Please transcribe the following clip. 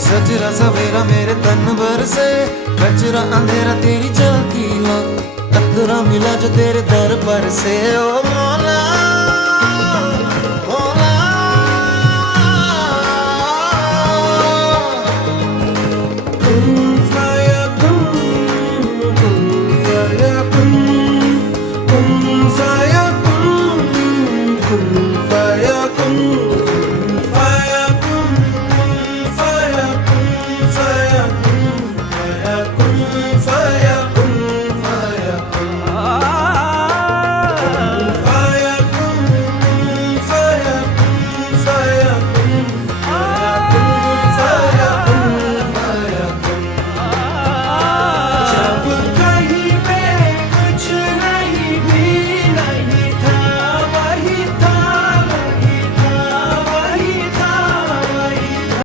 सजरा सवेरा मेरे तन भर से, कचरा अंधेरा तेरी जलती ला, कतरा मिला जो तेरे दर पर से। ओ मौला